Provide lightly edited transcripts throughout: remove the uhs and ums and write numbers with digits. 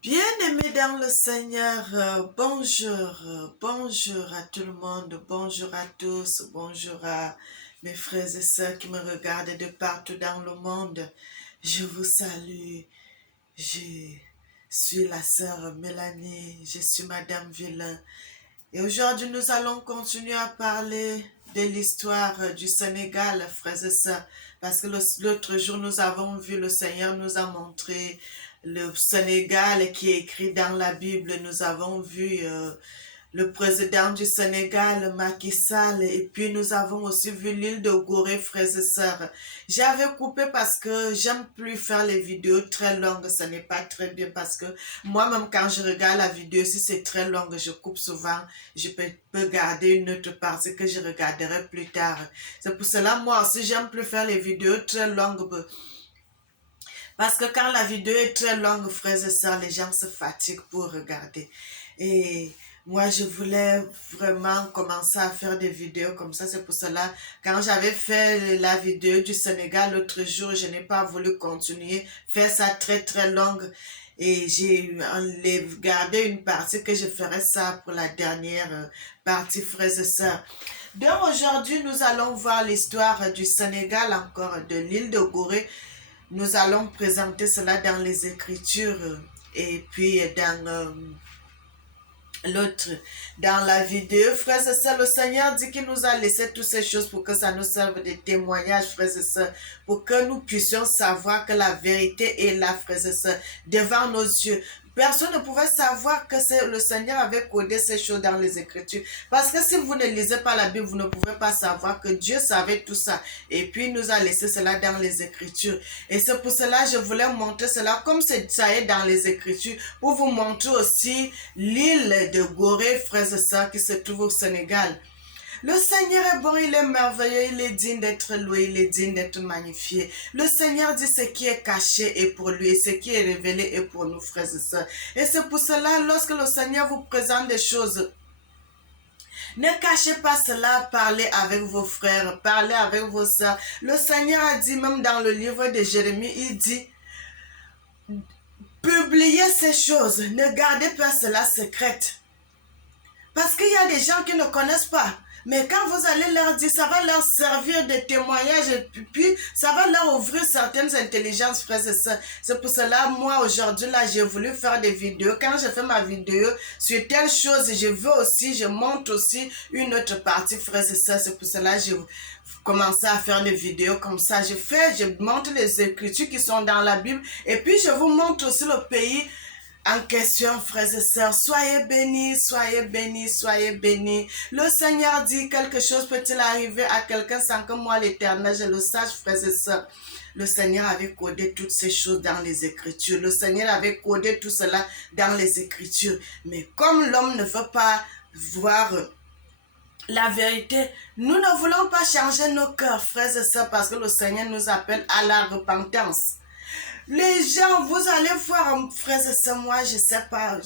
Bien-aimés dans le Seigneur, bonjour à tout le monde, bonjour à tous, bonjour à mes frères et sœurs qui me regardent de partout dans le monde. Je vous salue, je suis la sœur Mélanie, je suis Madame Villain. Et aujourd'hui, nous allons continuer à parler de l'histoire du Sénégal, frères et sœurs, parce que l'autre jour, nous avons vu le Seigneur nous a montré le Sénégal qui est écrit dans la Bible. Nous avons vu le président du Sénégal, Macky Sall, et puis nous avons aussi vu l'île de Gorée, frères et sœurs. J'avais coupé parce que j'aime plus faire les vidéos très longues, ce n'est pas très bien parce que moi-même quand je regarde la vidéo, si c'est très long, je coupe souvent, je peux garder une autre partie que je regarderai plus tard. C'est pour cela, moi aussi, j'aime plus faire les vidéos très longues parce que quand la vidéo est très longue, frères et sœurs, les gens se fatiguent pour regarder. Et moi, je voulais vraiment commencer à faire des vidéos comme ça. C'est pour cela, quand j'avais fait la vidéo du Sénégal l'autre jour, je n'ai pas voulu continuer, faire ça très très longue. Et j'ai gardé une partie que je ferai ça pour la dernière partie, frères et sœurs. Donc aujourd'hui, nous allons voir l'histoire du Sénégal encore, de l'île de Gorée. Nous allons présenter cela dans les Écritures et puis l'autre, dans la vidéo, frères et sœurs, le Seigneur dit qu'il nous a laissé toutes ces choses pour que ça nous serve de témoignage, frères et sœurs, pour que nous puissions savoir que la vérité est là, frères et sœurs, devant nos yeux. Personne ne pouvait savoir que le Seigneur avait codé ces choses dans les Écritures. Parce que si vous ne lisez pas la Bible, vous ne pouvez pas savoir que Dieu savait tout ça. Et puis, il nous a laissé cela dans les Écritures. Et c'est pour cela que je voulais montrer cela comme ça est dans les Écritures, pour vous montrer aussi l'île de Gorée, frères et sœurs, qui se trouve au Sénégal. Le Seigneur est bon, il est merveilleux, il est digne d'être loué, il est digne d'être magnifié. Le Seigneur dit ce qui est caché est pour lui et ce qui est révélé est pour nous, frères et sœurs. Et c'est pour cela, lorsque le Seigneur vous présente des choses, ne cachez pas cela, parlez avec vos frères, parlez avec vos sœurs. Le Seigneur a dit même dans le livre de Jérémie, il dit, publiez ces choses, ne gardez pas cela secrète. Parce qu'il y a des gens qui ne connaissent pas. Mais quand vous allez leur dire, ça va leur servir de témoignage et puis ça va leur ouvrir certaines intelligences, frères et sœurs. C'est pour cela, moi, aujourd'hui, là, j'ai voulu faire des vidéos. Quand je fais ma vidéo sur telle chose, je montre aussi une autre partie, frères et sœurs. C'est pour cela que j'ai commencé à faire des vidéos comme ça. Je montre les écritures qui sont dans la Bible et puis je vous montre aussi le pays en question, frères et sœurs. Soyez bénis, soyez bénis, soyez bénis. Le Seigneur dit quelque chose peut-il arriver à quelqu'un sans que moi, l'Éternel, je le sache, frères et sœurs. Le Seigneur avait codé toutes ces choses dans les Écritures. Le Seigneur avait codé tout cela dans les Écritures. Mais comme l'homme ne veut pas voir la vérité, nous ne voulons pas changer nos cœurs, frères et sœurs, parce que le Seigneur nous appelle à la repentance. Les gens, vous allez voir, frères et sœurs, moi, je sais pas,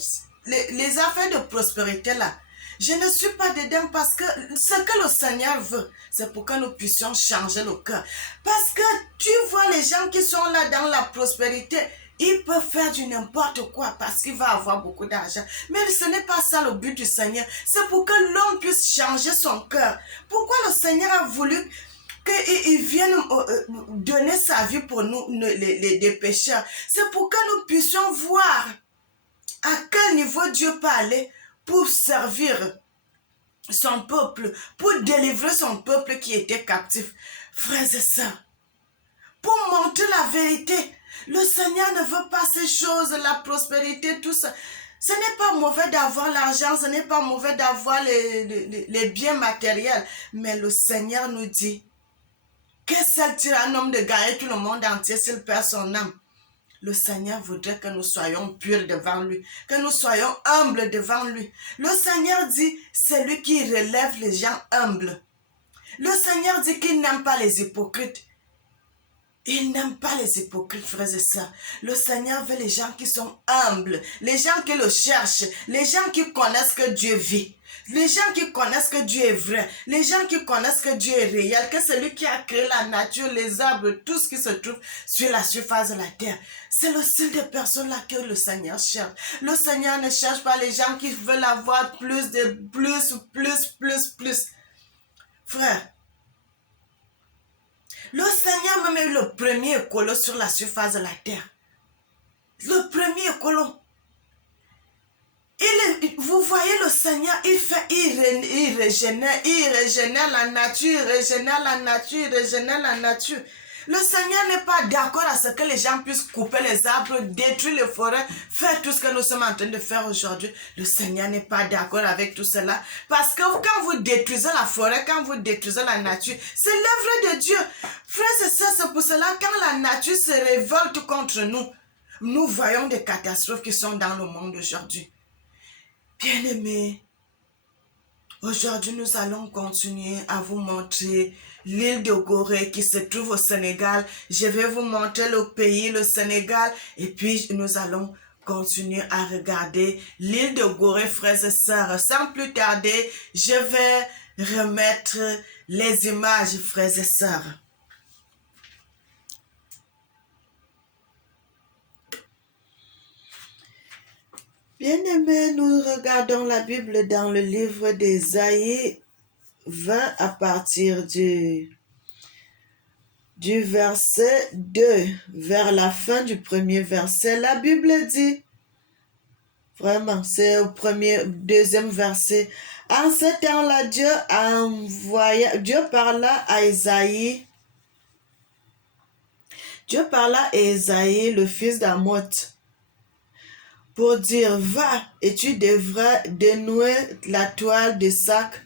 les affaires de prospérité là, je ne suis pas dedans parce que ce que le Seigneur veut, c'est pour que nous puissions changer le cœur. Parce que tu vois les gens qui sont là dans la prospérité, ils peuvent faire du n'importe quoi parce qu'il va avoir beaucoup d'argent. Mais ce n'est pas ça le but du Seigneur. C'est pour que l'homme puisse changer son cœur. Pourquoi le Seigneur a voulu qu'il vienne donner sa vie pour nous, les pécheurs? C'est pour que nous puissions voir à quel niveau Dieu peut aller pour servir son peuple, pour délivrer son peuple qui était captif. Frères et sœurs, pour montrer la vérité, le Seigneur ne veut pas ces choses, la prospérité, tout ça. Ce n'est pas mauvais d'avoir l'argent, ce n'est pas mauvais d'avoir les biens matériels, mais le Seigneur nous dit, que sert-il un homme de gagner tout le monde entier s'il perd son âme? Le Seigneur voudrait que nous soyons purs devant lui, que nous soyons humbles devant lui. Le Seigneur dit, c'est lui qui relève les gens humbles. Le Seigneur dit qu'il n'aime pas les hypocrites. Il n'aime pas les hypocrites, frères et sœurs. Le Seigneur veut les gens qui sont humbles, les gens qui le cherchent, les gens qui connaissent que Dieu vit, les gens qui connaissent que Dieu est vrai, les gens qui connaissent que Dieu est réel, que c'est lui qui a créé la nature, les arbres, tout ce qui se trouve sur la surface de la terre. C'est le style de personnes-là que le Seigneur cherche. Le Seigneur ne cherche pas les gens qui veulent avoir plus de plus. Frère, le Seigneur même est le premier écolo sur la surface de la terre. Le premier écolo. Vous voyez le Seigneur, il régénère la nature, Le Seigneur n'est pas d'accord à ce que les gens puissent couper les arbres, détruire les forêts, faire tout ce que nous sommes en train de faire aujourd'hui. Le Seigneur n'est pas d'accord avec tout cela. Parce que quand vous détruisez la forêt, quand vous détruisez la nature, c'est l'œuvre de Dieu. Frères et sœurs, c'est pour cela quand la nature se révolte contre nous, nous voyons des catastrophes qui sont dans le monde aujourd'hui. Bien-aimés, aujourd'hui nous allons continuer à vous montrer l'île de Gorée qui se trouve au Sénégal. Je vais vous montrer le pays, le Sénégal, et puis nous allons continuer à regarder l'île de Gorée, frères et sœurs. Sans plus tarder, je vais remettre les images, frères et sœurs. Bien-aimés, nous regardons la Bible dans le livre d'Ésaïe 20 à partir du verset 2 vers la fin du premier verset. La Bible dit, vraiment, c'est au deuxième verset. En ce temps-là, Dieu parla à Ésaïe. Dieu parla à Ésaïe, le fils d'Amoth, pour dire, va et tu devras dénouer la toile de sac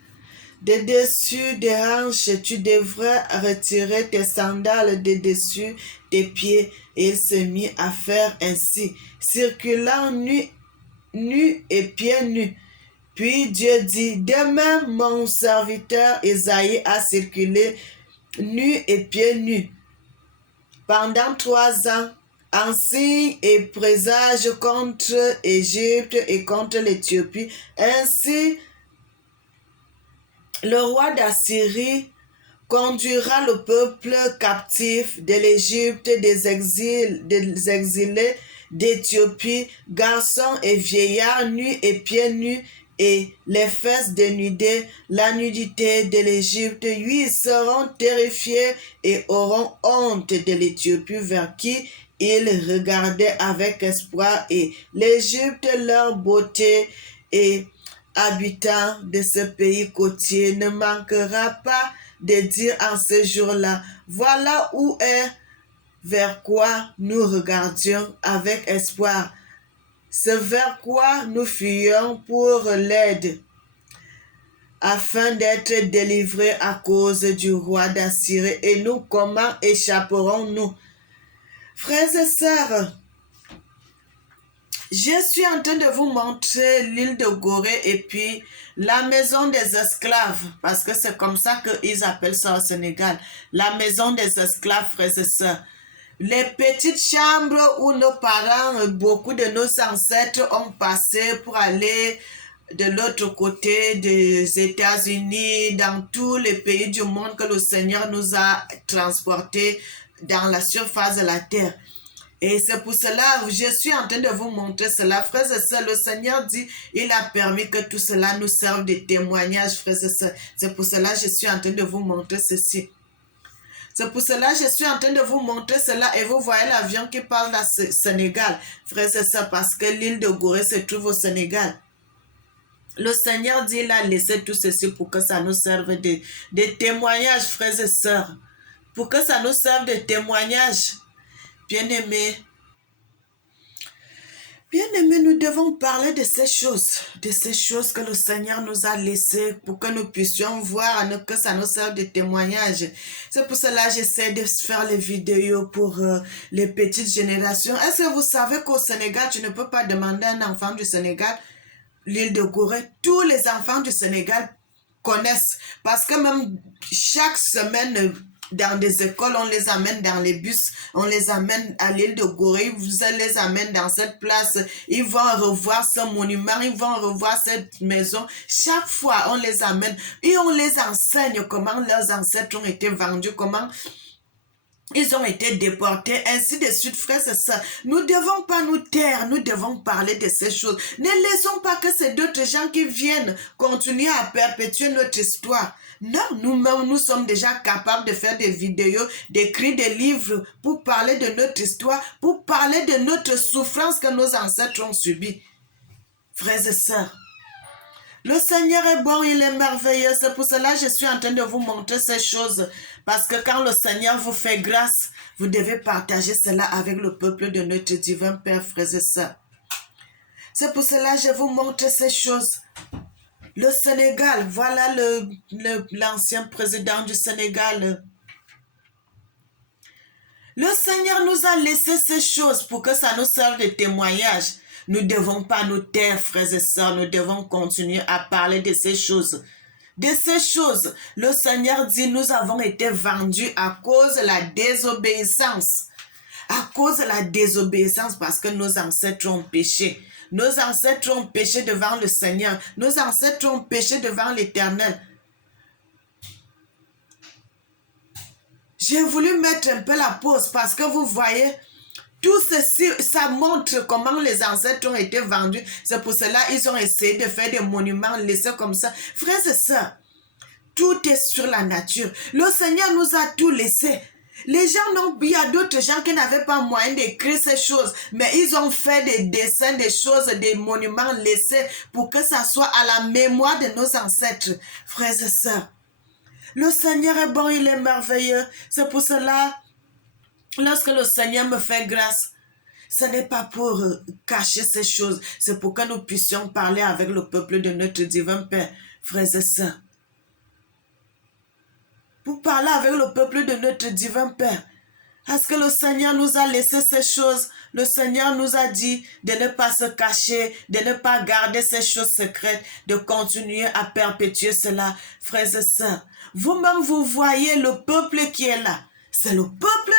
de dessus des hanches, tu devras retirer tes sandales de dessus tes pieds. Et il se mit à faire ainsi, circulant nu et pieds nus. Puis Dieu dit, demain mon serviteur Ésaïe a circulé nu et pieds nus pendant 3 ans, en signe et présage contre Égypte et contre l'Éthiopie. Ainsi, le roi d'Assyrie conduira le peuple captif de l'Égypte, des exilés d'Éthiopie, garçons et vieillards nus et pieds nus, et les fesses dénudées, la nudité de l'Égypte. Ils seront terrifiés et auront honte de l'Éthiopie vers qui ils regardaient avec espoir, et l'Égypte, leur beauté, et habitants de ce pays côtier, ne manquera pas de dire en ce jour-là, voilà où est vers quoi nous regardions avec espoir, ce vers quoi nous fuyions pour l'aide, afin d'être délivrés à cause du roi d'Assyrie. Et nous, comment échapperons-nous? Frères et sœurs, je suis en train de vous montrer l'île de Gorée et puis la maison des esclaves, parce que c'est comme ça qu'ils appellent ça au Sénégal, la maison des esclaves, frères et sœurs. Les petites chambres où nos parents, beaucoup de nos ancêtres ont passé pour aller de l'autre côté des États-Unis, dans tous les pays du monde que le Seigneur nous a transportés dans la surface de la terre. Et c'est pour cela que je suis en train de vous montrer cela. Frères et sœurs, le Seigneur dit, il a permis que tout cela nous serve de témoignage, frères et sœurs. C'est pour cela que je suis en train de vous montrer ceci. C'est pour cela que je suis en train de vous montrer cela. Et vous voyez l'avion qui parle du Sénégal, frères et sœurs, parce que l'île de Gorée se trouve au Sénégal. Le Seigneur dit, il a laissé tout ceci pour que ça nous serve de témoignage, frères et sœurs. Pour que ça nous serve de témoignage. Bien-aimés, nous devons parler de ces choses que le Seigneur nous a laissées pour que nous puissions voir, que ça nous serve de témoignage. C'est pour cela que j'essaie de faire les vidéos pour les petites générations. Est-ce que vous savez qu'au Sénégal, tu ne peux pas demander à un enfant du Sénégal, l'île de Gorée, tous les enfants du Sénégal connaissent, parce que même chaque semaine, dans des écoles, on les amène dans les bus, on les amène à l'île de Gorée, vous les amène dans cette place, ils vont revoir ce monument, ils vont revoir cette maison. Chaque fois, on les amène et on les enseigne comment leurs ancêtres ont été vendus, comment ils ont été déportés, ainsi de suite, frères et sœurs. Nous ne devons pas nous taire, nous devons parler de ces choses. Ne laissons pas que c'est d'autres gens qui viennent continuer à perpétuer notre histoire. Non, nous-mêmes, nous sommes déjà capables de faire des vidéos, d'écrire des livres pour parler de notre histoire, pour parler de notre souffrance que nos ancêtres ont subie. Frères et sœurs, le Seigneur est bon, il est merveilleux. C'est pour cela que je suis en train de vous montrer ces choses. Parce que quand le Seigneur vous fait grâce, vous devez partager cela avec le peuple de notre divin Père, frères et sœurs. C'est pour cela que je vous montre ces choses. Le Sénégal, voilà l'ancien président du Sénégal. Le Seigneur nous a laissé ces choses pour que ça nous serve de témoignage. Nous ne devons pas nous taire, frères et sœurs. Nous devons continuer à parler de ces choses. De ces choses, le Seigneur dit, nous avons été vendus à cause de la désobéissance. À cause de la désobéissance, parce que nos ancêtres ont péché. Nos ancêtres ont péché devant le Seigneur. Nos ancêtres ont péché devant l'Éternel. J'ai voulu mettre un peu la pause parce que vous voyez, tout ceci, ça montre comment les ancêtres ont été vendus. C'est pour cela qu'ils ont essayé de faire des monuments laissés comme ça. Frères et sœurs, tout est sur la nature. Le Seigneur nous a tout laissé. Les gens n'ont, il y a d'autres gens qui n'avaient pas moyen d'écrire ces choses, mais ils ont fait des dessins, des choses, des monuments laissés pour que ça soit à la mémoire de nos ancêtres. Frères et sœurs, le Seigneur est bon, il est merveilleux. C'est pour cela, lorsque le Seigneur me fait grâce, ce n'est pas pour cacher ces choses, c'est pour que nous puissions parler avec le peuple de notre divin Père, frères et sœurs. Pour parler avec le peuple de notre divin Père. Parce que le Seigneur nous a laissé ces choses. Le Seigneur nous a dit de ne pas se cacher, de ne pas garder ces choses secrètes, de continuer à perpétuer cela, frères et sœurs. Vous-même, vous voyez le peuple qui est là. C'est le peuple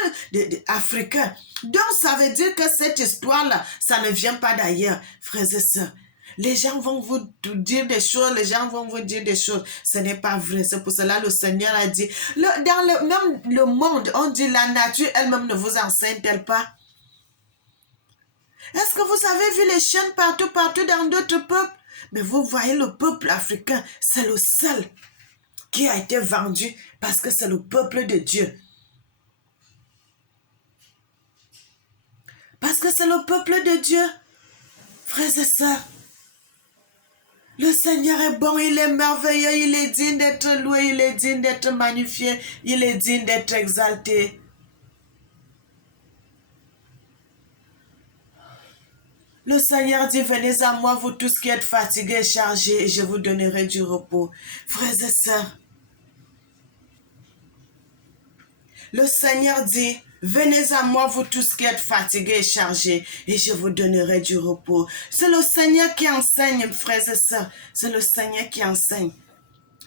africain. Donc, ça veut dire que cette histoire-là, ça ne vient pas d'ailleurs, frères et sœurs. Les gens vont vous dire des choses, les gens vont vous dire des choses. Ce n'est pas vrai. C'est pour cela que le Seigneur a dit, même le monde, on dit la nature elle-même ne vous enseigne-t-elle pas? Est-ce que vous avez vu les chaînes partout dans d'autres peuples? Mais vous voyez le peuple africain, c'est le seul qui a été vendu parce que c'est le peuple de Dieu. Parce que c'est le peuple de Dieu, frères et sœurs. Le Seigneur est bon, il est merveilleux, il est digne d'être loué, il est digne d'être magnifié, il est digne d'être exalté. Le Seigneur dit, venez à moi, vous tous qui êtes fatigués et chargés, et je vous donnerai du repos. Frères et sœurs, le Seigneur dit, venez à moi, vous tous qui êtes fatigués et chargés, et je vous donnerai du repos. C'est le Seigneur qui enseigne, frères et sœurs. C'est le Seigneur qui enseigne.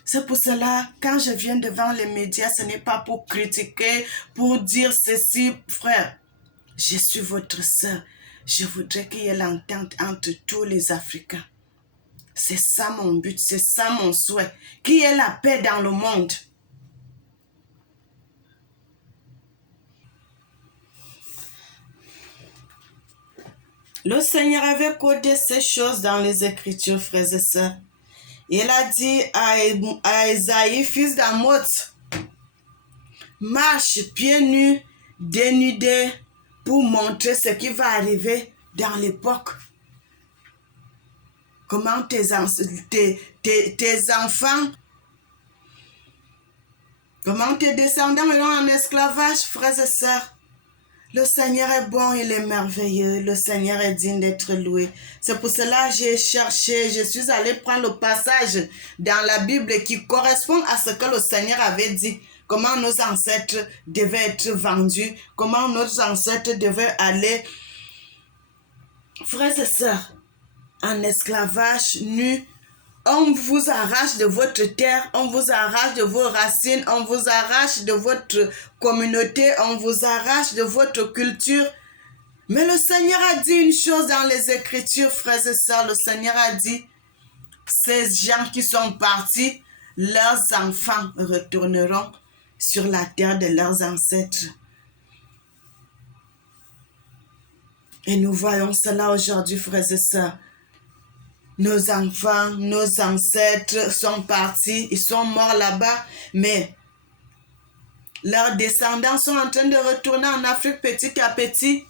C'est pour cela, quand je viens devant les médias, ce n'est pas pour critiquer, pour dire ceci, frère. Je suis votre sœur. Je voudrais qu'il y ait l'entente entre tous les Africains. C'est ça mon but, c'est ça mon souhait. Qu'il y ait la paix dans le monde. Le Seigneur avait codé ces choses dans les Écritures, frères et sœurs. Il a dit à Esaïe, fils d'Amoz, marche pieds nus, dénudé, pour montrer ce qui va arriver dans l'époque. Comment tes enfants, comment tes descendants iront en esclavage, frères et sœurs. Le Seigneur est bon, il est merveilleux. Le Seigneur est digne d'être loué. C'est pour cela que j'ai cherché, je suis allée prendre le passage dans la Bible qui correspond à ce que le Seigneur avait dit. Comment nos ancêtres devaient être vendus, comment nos ancêtres devaient aller, frères et sœurs, en esclavage, nus, On vous arrache de votre terre, on vous arrache de vos racines, on vous arrache de votre communauté, on vous arrache de votre culture. Mais le Seigneur a dit une chose dans les Écritures, frères et sœurs. Le Seigneur a dit, ces gens qui sont partis, leurs enfants retourneront sur la terre de leurs ancêtres. Et nous voyons cela aujourd'hui, frères et sœurs. Nos enfants, nos ancêtres sont partis, ils sont morts là-bas, mais leurs descendants sont en train de retourner en Afrique petit à petit.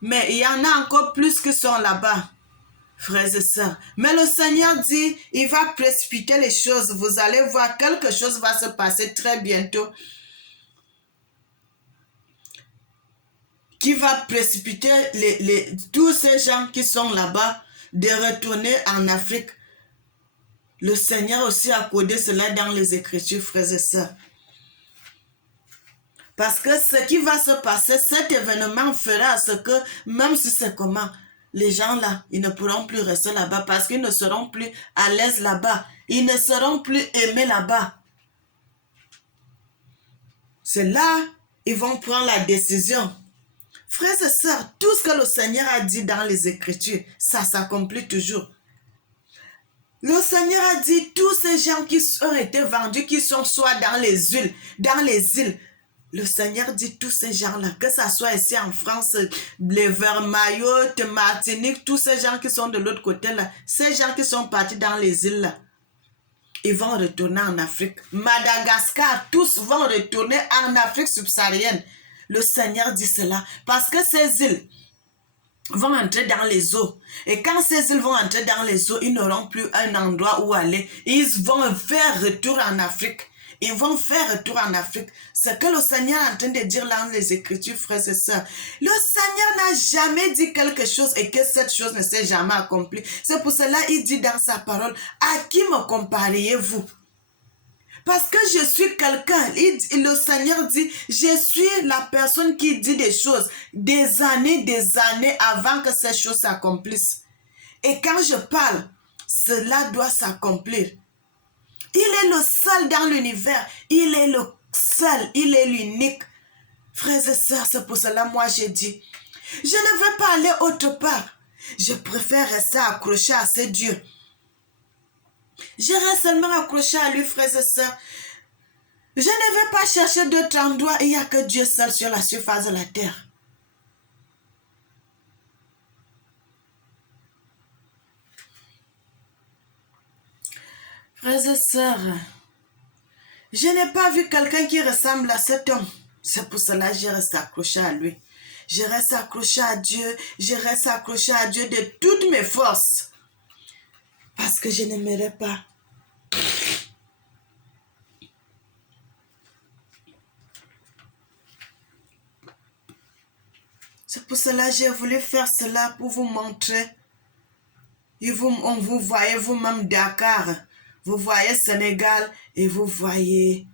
Mais il y en a encore plus qui sont là-bas, frères et sœurs. Mais le Seigneur dit, il va précipiter les choses. Vous allez voir, quelque chose va se passer très bientôt, qui va précipiter tous ces gens qui sont là-bas de retourner en Afrique. Le Seigneur aussi a codé cela dans les Écritures, frères et sœurs. Parce que ce qui va se passer, cet événement fera ce que, même si c'est comment, les gens là, ils ne pourront plus rester là-bas parce qu'ils ne seront plus à l'aise là-bas. Ils ne seront plus aimés là-bas. C'est là, ils vont prendre la décision. Frères et sœurs, tout ce que le Seigneur a dit dans les Écritures, ça s'accomplit toujours. Le Seigneur a dit, tous ces gens qui ont été vendus, qui sont soit dans les îles, le Seigneur dit tous ces gens-là, que ce soit ici en France, les Mayotte, Martinique, tous ces gens qui sont de l'autre côté là, ces gens qui sont partis dans les îles là, ils vont retourner en Afrique. Madagascar, tous vont retourner en Afrique subsaharienne. Le Seigneur dit cela parce que ces îles vont entrer dans les eaux. Et quand ces îles vont entrer dans les eaux, ils n'auront plus un endroit où aller. Ils vont faire retour en Afrique. Ils vont faire retour en Afrique. C'est que le Seigneur est en train de dire là dans les Écritures, frères et sœurs. Le Seigneur n'a jamais dit quelque chose et que cette chose ne s'est jamais accomplie. C'est pour cela qu'il dit dans sa parole, à qui me compareriez-vous? Parce que je suis quelqu'un, le Seigneur dit, je suis la personne qui dit des choses des années avant que ces choses s'accomplissent. Et quand je parle, cela doit s'accomplir. Il est le seul dans l'univers, il est le seul, il est l'unique. Frères et sœurs, c'est pour cela moi j'ai dit, je ne veux pas aller autre part. Je préfère rester accroché à ce Dieu. Je reste seulement accroché à lui, frères et sœurs. Je ne vais pas chercher d'autres endroits. Il n'y a que Dieu seul sur la surface de la terre. Frères et sœurs, je n'ai pas vu quelqu'un qui ressemble à cet homme. C'est pour cela que je reste accroché à lui. Je reste accroché à Dieu. Je reste accroché à Dieu de toutes mes forces. Parce que je n'aimerais pas. C'est pour cela que j'ai voulu faire cela pour vous montrer. Et on vous voyez vous-même Dakar. Vous voyez Sénégal et vous voyez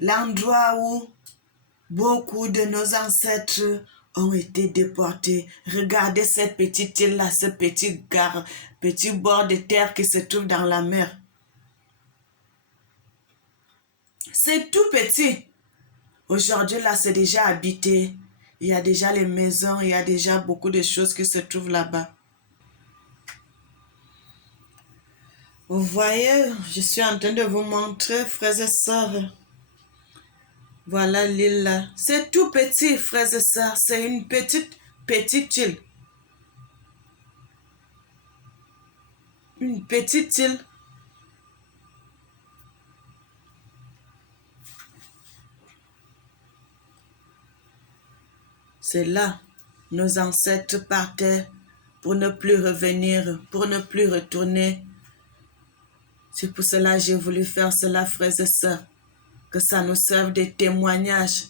l'endroit où beaucoup de nos ancêtres ont été déportés. Regardez cette petite île-là, ce petit bord de terre qui se trouve dans la mer. C'est tout petit. Aujourd'hui, là, c'est déjà habité. Il y a déjà les maisons, il y a déjà beaucoup de choses qui se trouvent là-bas. Vous voyez, je suis en train de vous montrer, frères et sœurs. Voilà l'île là. C'est tout petit, frères et sœurs. C'est une petite île. Une petite île. C'est là, nos ancêtres partaient pour ne plus revenir, pour ne plus retourner. C'est pour cela que j'ai voulu faire cela, frères et sœurs. Que ça nous serve de témoignage.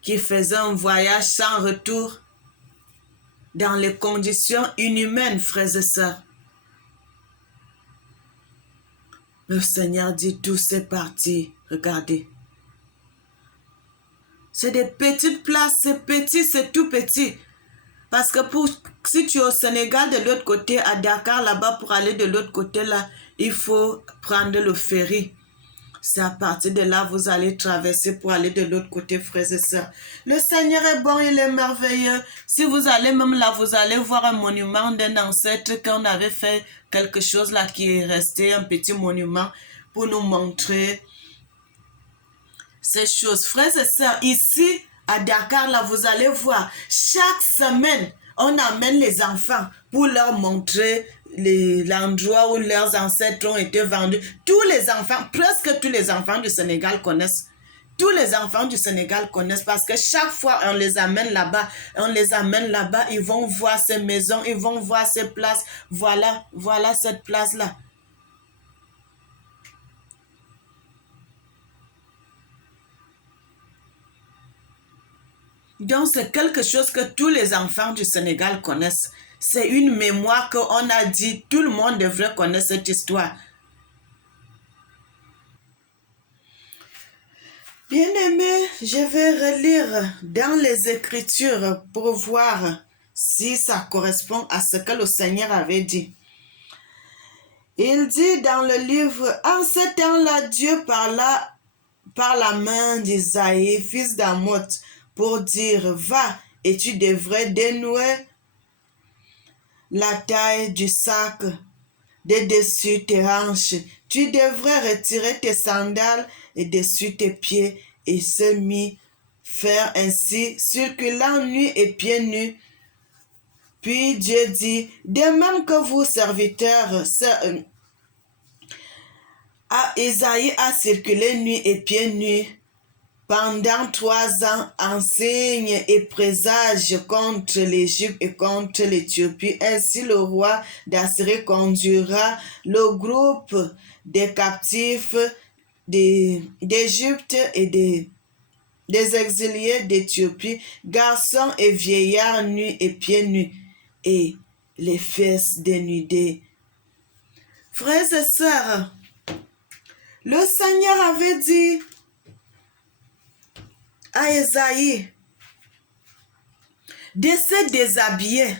Qui faisaient un voyage sans retour dans les conditions inhumaines, frères et sœurs. Le Seigneur dit tout c'est parti. Regardez. C'est des petites places, c'est petit, c'est tout petit. Parce que si tu es au Sénégal, de l'autre côté, à Dakar, là-bas, pour aller de l'autre côté, là, il faut prendre le ferry. C'est à partir de là, vous allez traverser pour aller de l'autre côté, frères et sœurs. Le Seigneur est bon, il est merveilleux. Si vous allez même là, vous allez voir un monument d'un ancêtre qu'on avait fait quelque chose là qui est resté, un petit monument pour nous montrer ces choses. Frères et sœurs, ici, à Dakar, là, vous allez voir, chaque semaine, on amène les enfants pour leur montrer l'endroit où leurs ancêtres ont été vendus. Tous les enfants, presque tous les enfants du Sénégal connaissent. Tous les enfants du Sénégal connaissent parce que chaque fois on les amène là-bas, ils vont voir ces maisons, ils vont voir ces places. Voilà cette place-là. Donc, c'est quelque chose que tous les enfants du Sénégal connaissent. C'est une mémoire qu'on a dit, tout le monde devrait connaître cette histoire. Bien-aimé, je vais relire dans les Écritures pour voir si ça correspond à ce que le Seigneur avait dit. Il dit dans le livre, « En ce temps-là, Dieu parla par la main d'Isaïe, fils d'Amoth, pour dire, va et tu devrais dénouer la taille du sac de dessus tes hanches. Tu devrais retirer tes sandales et dessus tes pieds et se mit faire ainsi, circulant nu et pieds nus. Puis Dieu dit, de même que vous, serviteurs, Isaïe a circulé nu et pieds nus pendant 3 ans, enseigne et présage contre l'Égypte et contre l'Éthiopie. Ainsi le roi d'Assyrie conduira le groupe des captifs d'Égypte et des exiliés d'Éthiopie, garçons et vieillards nus et pieds nus, et les fesses dénudées. Frères et sœurs, le Seigneur avait dit à Esaïe de se déshabiller.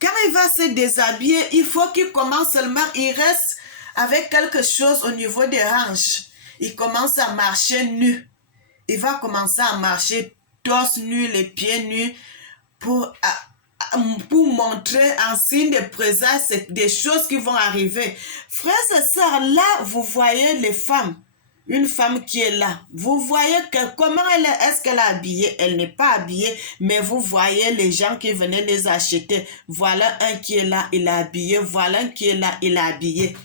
Quand il va se déshabiller, il faut qu'il commence seulement, il reste avec quelque chose au niveau des hanches. Il commence à marcher nu. Il va commencer à marcher torse nu, les pieds nus, pour montrer en signe de présage des choses qui vont arriver. Frères et sœurs, là, vous voyez les femmes. Une femme qui est là, vous voyez comment est-ce qu'elle est habillée? Elle n'est pas habillée, mais vous voyez les gens qui venaient les acheter. Voilà un qui est là, il est habillé. Voilà un qui est là, il est habillé.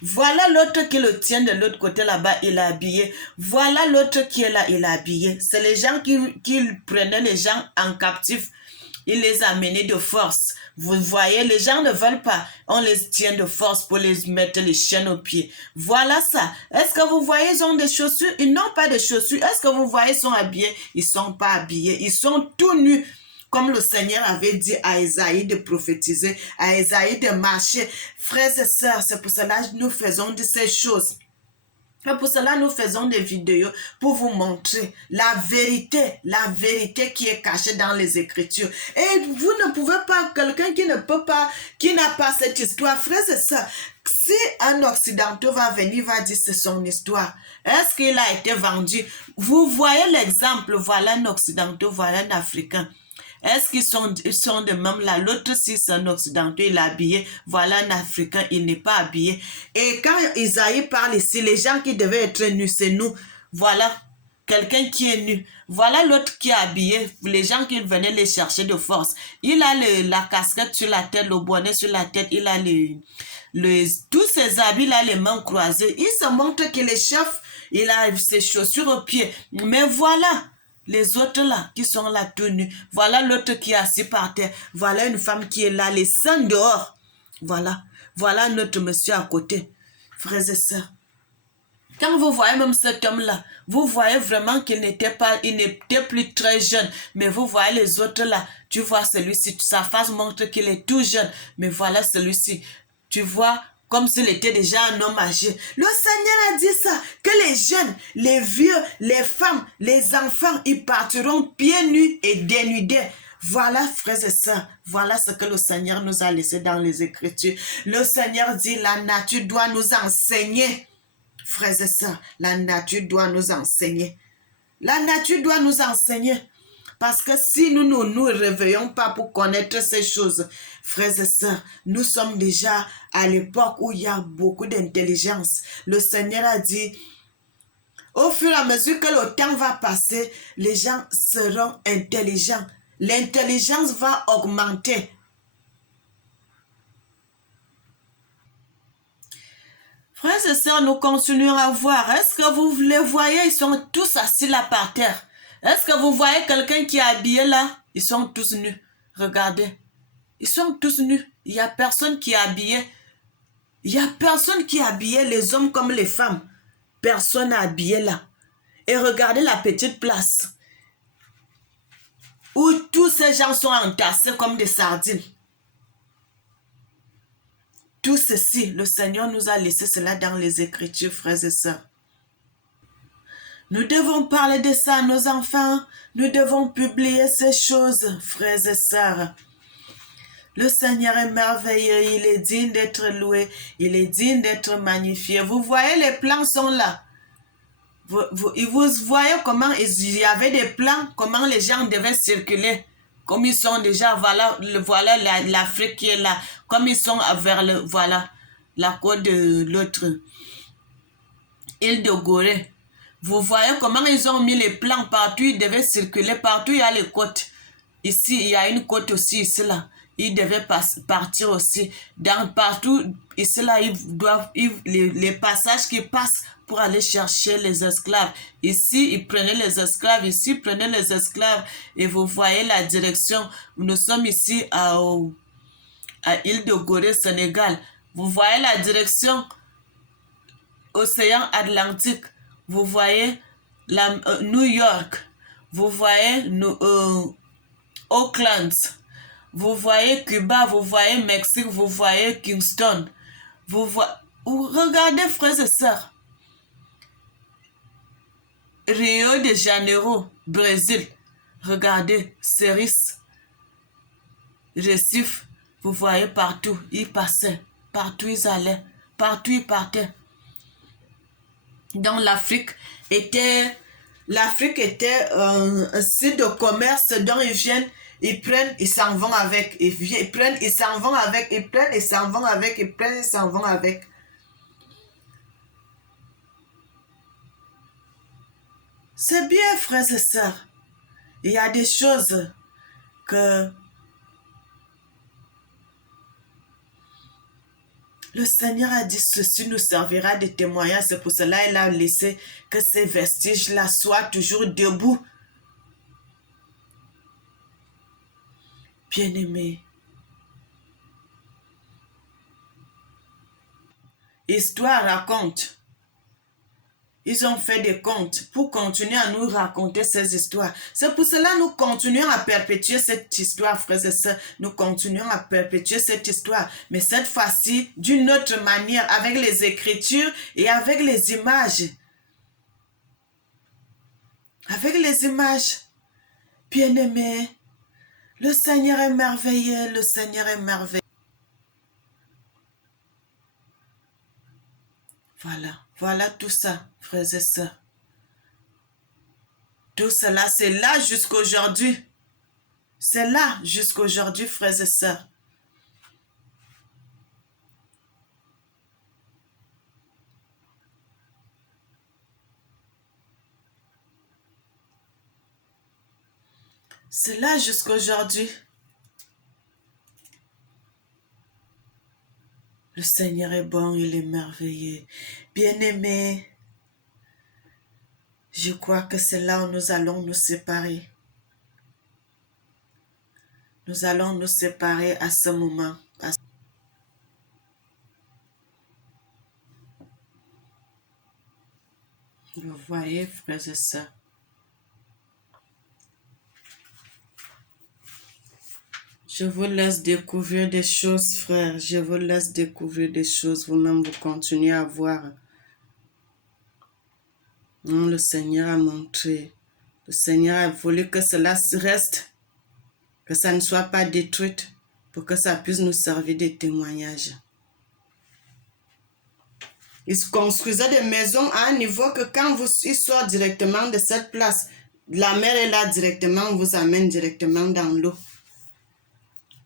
Voilà l'autre qui le tient de l'autre côté là-bas, il est habillé. Voilà l'autre qui est là, il est habillé. C'est les gens qui prenaient les gens en captif. Il les a amenés de force. Vous voyez, les gens ne veulent pas. On les tient de force pour les mettre les chaînes aux pieds. Voilà ça. Est-ce que vous voyez, ils ont des chaussures? Ils n'ont pas de chaussures. Est-ce que vous voyez, ils sont habillés? Ils ne sont pas habillés. Ils sont tout nus. Comme le Seigneur avait dit à Isaïe de prophétiser, à Isaïe de marcher. Frères et sœurs, c'est pour cela que nous faisons de ces choses. Et pour cela, nous faisons des vidéos pour vous montrer la vérité qui est cachée dans les Écritures. Et vous ne pouvez pas, quelqu'un qui ne peut pas, qui n'a pas cette histoire, frères et sœurs, si un Occidental va venir, va dire c'est son histoire, est-ce qu'il a été vendu? Vous voyez l'exemple, voilà un Occidental, voilà un Africain. Est-ce qu'ils sont de même là? L'autre, si c'est un Occidental, il est habillé. Voilà un Africain, il n'est pas habillé. Et quand Isaïe parle ici, les gens qui devaient être nus, c'est nous. Voilà quelqu'un qui est nu. Voilà l'autre qui est habillé. Les gens qui venaient les chercher de force. Il a la casquette sur la tête, le bonnet sur la tête. Il a tous ses habits, il a les mains croisées. Il se montre qu'il est chef. Il a ses chaussures aux pieds. Mais voilà les autres là, qui sont là tout nus. Voilà l'autre qui est assis par terre. Voilà une femme qui est là, les seins dehors. Voilà notre monsieur à côté. Frères et sœurs. Quand vous voyez même cet homme-là, vous voyez vraiment qu'il n'était plus très jeune. Mais vous voyez les autres là, tu vois celui-ci, sa face montre qu'il est tout jeune. Mais voilà celui-ci, tu vois comme s'il était déjà un homme âgé. Le Seigneur a dit ça, que les jeunes, les vieux, les femmes, les enfants, ils partiront pieds nus et dénudés. Voilà, frères et sœurs, voilà ce que le Seigneur nous a laissé dans les Écritures. Le Seigneur dit, la nature doit nous enseigner. Frères et sœurs, la nature doit nous enseigner. La nature doit nous enseigner. Parce que si nous ne nous réveillons pas pour connaître ces choses, frères et sœurs, nous sommes déjà à l'époque où il y a beaucoup d'intelligence. Le Seigneur a dit, au fur et à mesure que le temps va passer, les gens seront intelligents. L'intelligence va augmenter. Frères et sœurs, nous continuons à voir. Est-ce que vous les voyez? Ils sont tous assis là par terre. Est-ce que vous voyez quelqu'un qui est habillé là? Ils sont tous nus. Regardez. Ils sont tous nus. Il n'y a personne qui est habillé. Il n'y a personne qui est habillé, les hommes comme les femmes. Personne n'est habillé là. Et regardez la petite place où tous ces gens sont entassés comme des sardines. Tout ceci, le Seigneur nous a laissé cela dans les Écritures, frères et sœurs. Nous devons parler de ça à nos enfants. Nous devons publier ces choses, frères et sœurs. Le Seigneur est merveilleux, il est digne d'être loué, il est digne d'être magnifié. Vous voyez, les plans sont là. Vous voyez comment il y avait des plans, comment les gens devaient circuler. Comme ils sont déjà, voilà l'Afrique qui est là. Comme ils sont vers la côte de l'autre île de Gorée. Vous voyez comment ils ont mis les plans partout, ils devaient circuler, partout il y a les côtes. Ici, il y a une côte aussi, ici là. Ils devaient partir aussi. Partout, ici là, les passages qui passent pour aller chercher les esclaves. Ici, ils prenaient les esclaves, ici, ils prenaient les esclaves. Et vous voyez la direction. Nous sommes ici à l'île de Gorée, Sénégal. Vous voyez la direction Océan Atlantique. Vous voyez New York. Vous voyez Auckland. Vous voyez Cuba, vous voyez Mexique, vous voyez Kingston. Regardez, frères et sœurs. Rio de Janeiro, Brésil. Regardez, Cerise, Recife. Vous voyez partout, ils passaient. Partout ils allaient. Partout ils partaient. Donc l'Afrique était un site de commerce dont ils viennent. Ils prennent, ils s'en vont avec. Ils prennent, ils s'en vont avec. Ils prennent, ils s'en vont avec. Ils prennent, ils s'en vont avec. C'est bien, frères et sœurs. Il y a des choses que le Seigneur a dit, ceci nous servira de témoignage. C'est pour cela qu'il a laissé que ces vestiges-là soient toujours debout. Bien-aimés, histoire raconte. Ils ont fait des contes pour continuer à nous raconter ces histoires. C'est pour cela que nous continuons à perpétuer cette histoire, frères et sœurs. Nous continuons à perpétuer cette histoire. Mais cette fois-ci, d'une autre manière, avec les Écritures et avec les images. Avec les images. Bien-aimés, le Seigneur est merveilleux, le Seigneur est merveilleux. Voilà tout ça, frères et sœurs. Tout cela, c'est là jusqu'aujourd'hui. C'est là jusqu'aujourd'hui, frères et sœurs. C'est là jusqu'aujourd'hui. Le Seigneur est bon, il est merveilleux. Bien-aimés, je crois que c'est là où nous allons nous séparer. Nous allons nous séparer à ce moment. Vous voyez, frères et sœurs. Je vous laisse découvrir des choses, frères. Je vous laisse découvrir des choses. Vous-même, vous continuez à voir. Non, le Seigneur a montré. Le Seigneur a voulu que cela reste que ça ne soit pas détruit, pour que ça puisse nous servir de témoignage. Ils construisaient des maisons à un niveau que quand ils sortent directement de cette place, la mer est là directement, on vous amène directement dans l'eau.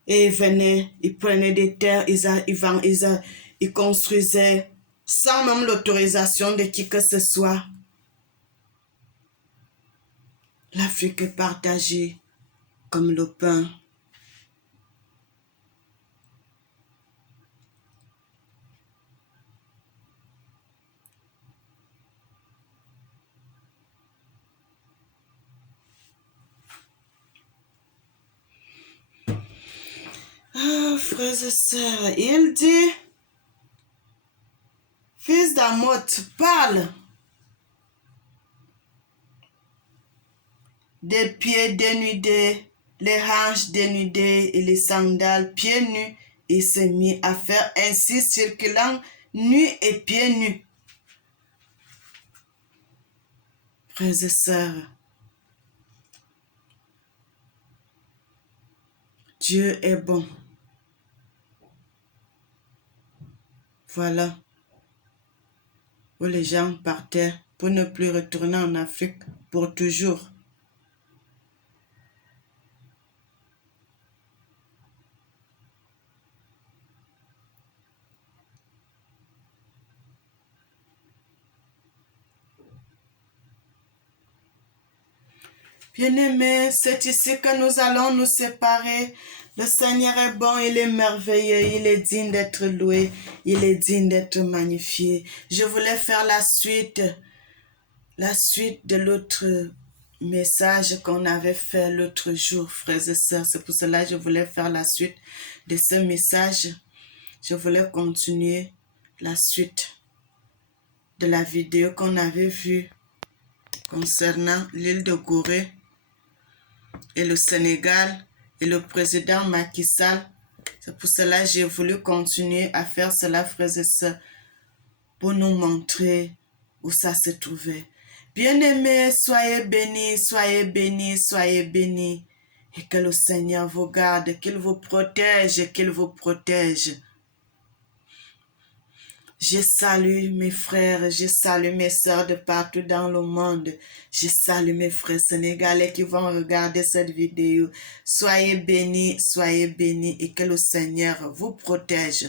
Et ils venaient, ils prenaient des terres, ils construisaient sans même l'autorisation de qui que ce soit. L'Afrique est partagée comme le pain. Ah, frères et sœurs, il dit, fils d'Amoth, parle des pieds dénudés, les hanches dénudées et les sandales pieds nus. Il se mit à faire ainsi, circulant nus et pieds nus. Frères et sœurs, Dieu est bon. Voilà où les gens partaient pour ne plus retourner en Afrique pour toujours. Bien-aimés, c'est ici que nous allons nous séparer. Le Seigneur est bon, il est merveilleux, il est digne d'être loué, il est digne d'être magnifié. Je voulais faire la suite de l'autre message qu'on avait fait l'autre jour, frères et sœurs. C'est pour cela que je voulais faire la suite de ce message. Je voulais continuer la suite de la vidéo qu'on avait vue concernant l'île de Gorée et le Sénégal et le président Macky Sall. C'est pour cela que j'ai voulu continuer à faire cela, frères et sœurs, pour nous montrer où ça se trouvait. Bien-aimés, soyez bénis, soyez bénis, soyez bénis. Et que le Seigneur vous garde, qu'il vous protège, qu'il vous protège. Je salue mes frères, je salue mes sœurs de partout dans le monde. Je salue mes frères sénégalais qui vont regarder cette vidéo. Soyez bénis et que le Seigneur vous protège.